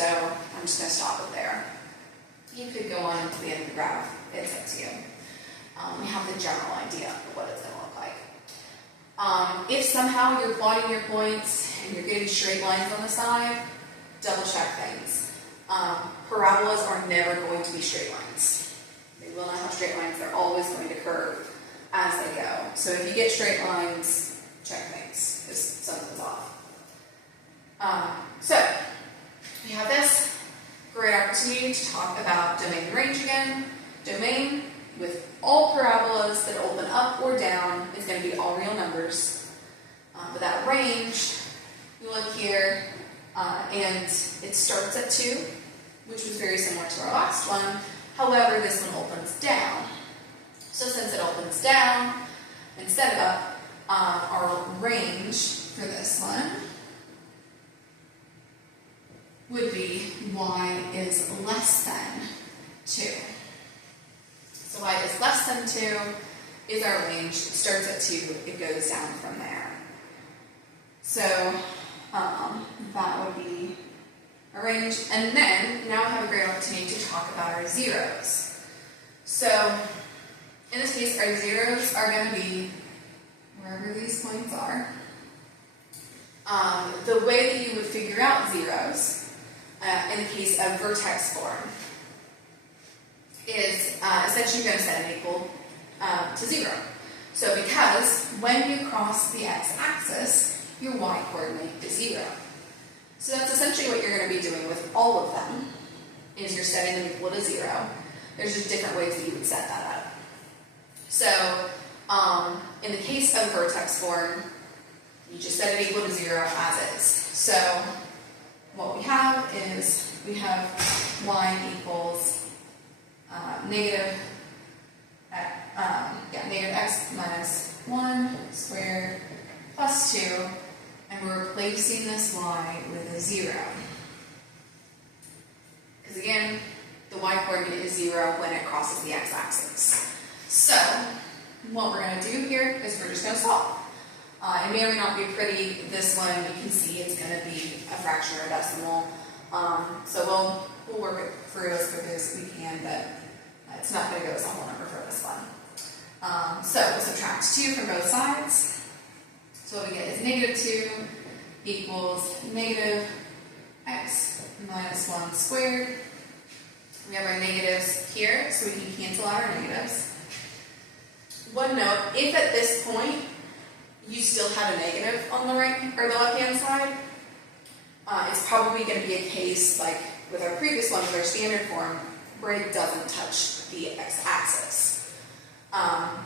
So I'm just going to stop it there. You could go on to the end of the graph. It's up to you. We have the general idea of what it's going to look like. If somehow you're plotting your points and you're getting straight lines on the side, double check things. Parabolas are never going to be straight lines. They will not have straight lines. They're always going to curve as they go. So if you get straight lines, check things, because something's off. So we have this great opportunity to talk about domain and range again. Domain with all parabolas that open up or down is going to be all real numbers. But that range, you look here, and it starts at 2, which was very similar to our last one. However, this one opens down. So since it opens down instead of up, our range for this one would be y is less than 2. So y is less than 2 is our range. It starts at 2, it goes down from there. So that would be our range. And then now we have a great opportunity to talk about our zeros. So in this case, our zeros are going to be wherever these points are. The way that you would figure out zeros in the case of vertex form is essentially going to set an equal to 0. So because when you cross the x-axis, your y-coordinate is 0. So that's essentially what you're going to be doing with all of them, is you're setting them equal to 0. There's just different ways that you would set that up. So in the case of vertex form, you just set it equal to 0 as is. So what we have is we have y equals negative x minus 1 squared plus 2, and we're replacing this y with a 0. Because again, the y-coordinate is 0 when it crosses the x-axis. So what we're going to do here is we're just going to solve. It may or may not be pretty. This one, you can see it's going to be a fraction or a decimal. So we'll work it through as quick as we can, but it's not going to go as a whole number for this one. So we'll subtract 2 from both sides. So what we get is negative 2 equals negative x minus 1 squared. We have our negatives here, so we can cancel out our negatives. One note, if at this point you still had a negative on the right or the left-hand side, it's probably going to be a case like with our previous one with our standard form where it doesn't touch the x-axis.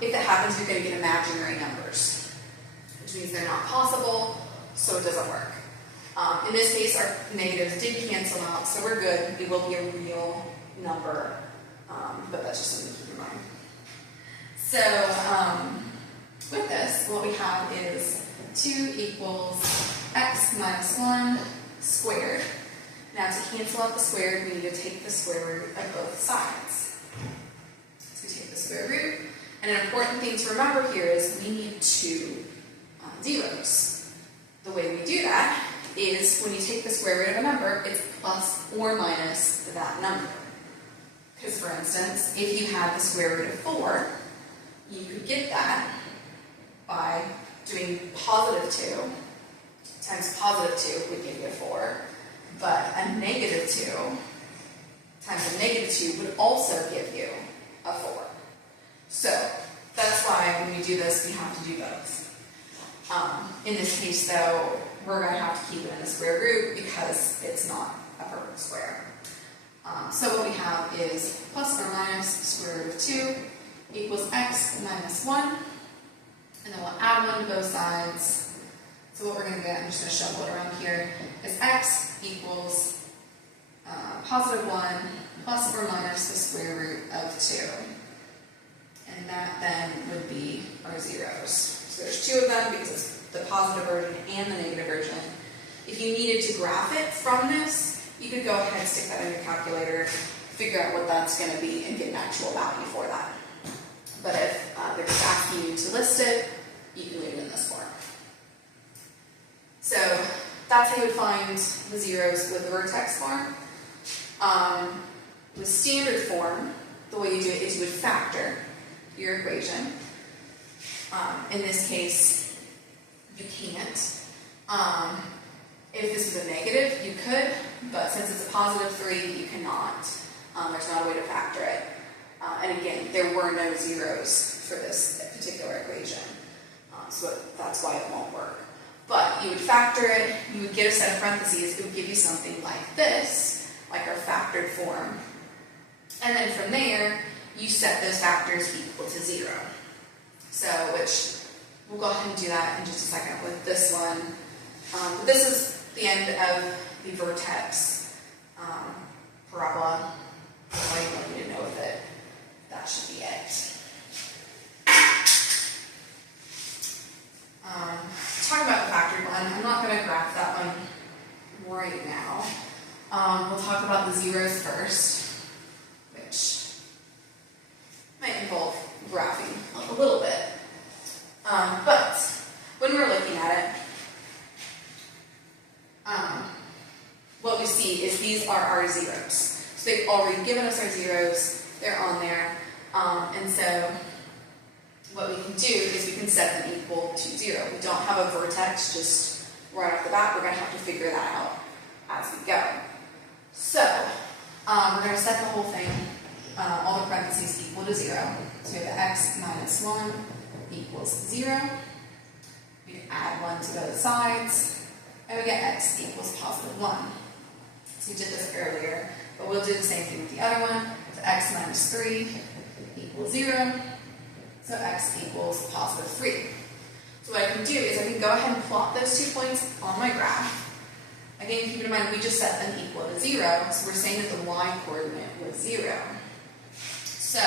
If that happens, you're going to get imaginary numbers, which means they're not possible, so it doesn't work. In this case, our negatives did cancel out, so we're good. It will be a real number, but that's just something to keep in mind. So with this, what we have is 2 equals x minus 1 squared. Now to cancel out the squared, we need to take the square root of both sides. So we take the square root, and an important thing to remember here is we need 2 zeros. The way we do that is when you take the square root of a number, it's plus or minus that number. Because for instance, if you had the square root of 4, you could get that by doing positive 2 times positive 2 would give you a 4, but a negative 2 times a negative 2 would also give you a 4. So that's why when we do this, we have to do both. In this case, though, we're going to have to keep it in the square root because it's not a perfect square. So what we have is plus or minus square root of 2 equals x minus 1, and then we'll add 1 to both sides. So what we're going to get, I'm just going to shuffle it around here, is x equals positive 1 plus or minus the square root of 2. And that then would be our zeros. So there's 2 of them because it's the positive version and the negative version. If you needed to graph it from this, you could go ahead and stick that in your calculator, figure out what that's going to be, and get an actual value for that. But if they're just asking you to list it, you can leave it in this form. So that's how you would find the zeros with the vertex form. With standard form, the way you do it is you would factor your equation. In this case, you can't. If this was a negative, you could, but since it's a positive 3, you cannot. There's not a way to factor it. And again, there were no zeros for this particular equation. So that's why it won't work. But you would factor it, you would get a set of parentheses, it would give you something like this, like our factored form. And then from there, you set those factors equal to 0. So, which, we'll go ahead and do that in just a second with this one. But this is the end of the vertex parabola. All you need to know with it, that should be it. Talk about the factored one. I'm not going to graph that one right now. We'll talk about the zeros first, which might involve graphing a little bit. But when we're looking at it, what we see is these are our zeros. So they've already given us our zeros, they're on there, and so what we can do is we can set them equal to 0. We don't have a vertex just right off the bat, we're going to have to figure that out as we go. So, we're going to set the whole thing, all the parentheses equal to 0. So we have x minus 1 equals 0. We can add 1 to both sides, and we get x equals positive 1. So we did this earlier, but we'll do the same thing with the other one. So x minus 3 equals 0. So x equals positive 3. So what I can do is I can go ahead and plot those 2 points on my graph. Again, keep in mind we just set them equal to 0, so we're saying that the y coordinate was 0. So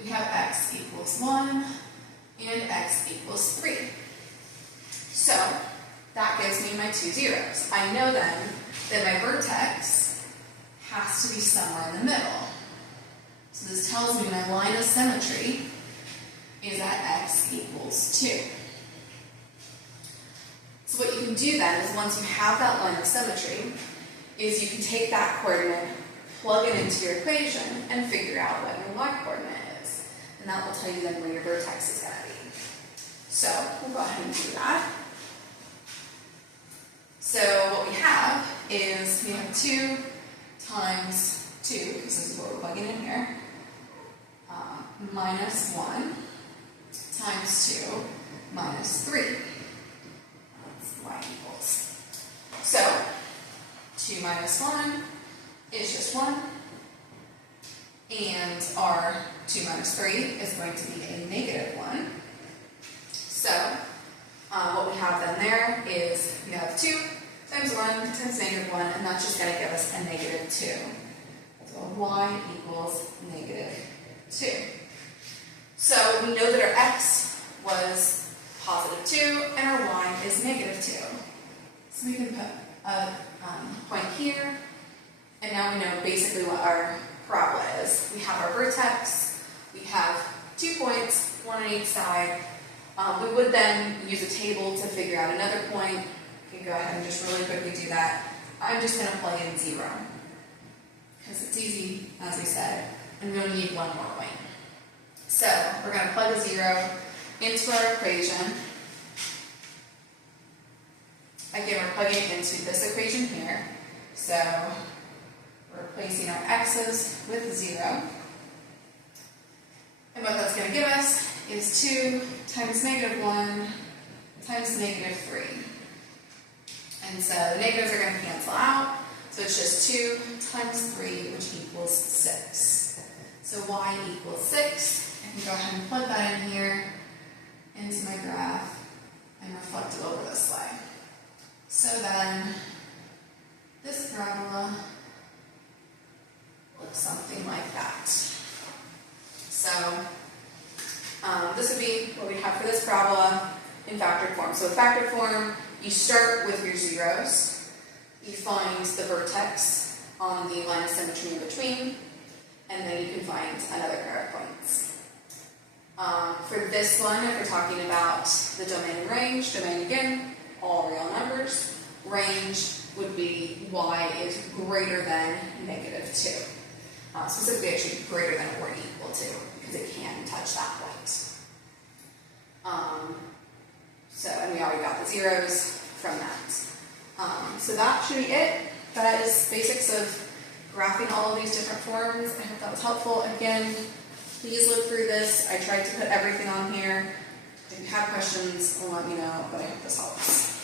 we have x equals 1 and x equals 3. So that gives me my 2 zeros. I know then that my vertex has to be somewhere in the middle. So this tells me my line of symmetry is at x equals 2. So what you can do then is once you have that line of symmetry, is you can take that coordinate, plug it into your equation, and figure out what your y coordinate is. And that will tell you then where your vertex is going to be. So we'll go ahead and do that. So what we have is we have 2 times 2, because this is what we're plugging in here, minus 1 times 2 minus 3. That's y equals. So 2 minus 1 is just 1. And our 2 minus 3 is going to be a negative 1. So what we have then there is we have 2 times 1 times negative 1, and that's just going to give us a negative 2. So y equals negative 2. So we know that our x was positive 2 and our y is negative 2. So we can put a point here, and now we know basically what our parabola is. We have our vertex, we have 2 points, 1 on each side. We would then use a table to figure out another point. We can go ahead and just really quickly do that. I'm just going to plug in 0, because it's easy, as we said, and we only need 1 more point. So we're going to plug a 0 into our equation. Again, we're plugging it into this equation here. So we're replacing our x's with 0. And what that's going to give us is 2 times negative 1 times negative 3. And so the negatives are going to cancel out. So it's just 2 times 3, which equals 6. So y equals 6. I can go ahead and plug that in here into my graph and reflect it over this way. So then this parabola looks something like that. So this would be what we have for this parabola in factored form. So in factored form, you start with your zeros, you find the vertex on the line of symmetry in between, and then you can find another pair of points. For this one, if we're talking about the domain and range, domain again, all real numbers, range would be y is greater than -2. Specifically, it should be greater than or equal to, because it can touch that point. And we already got the zeros from that. So that should be it. That is basics of graphing all of these different forms. I hope that was helpful. Again, please look through this. I tried to put everything on here. If you have questions, let me know, but I hope this helps.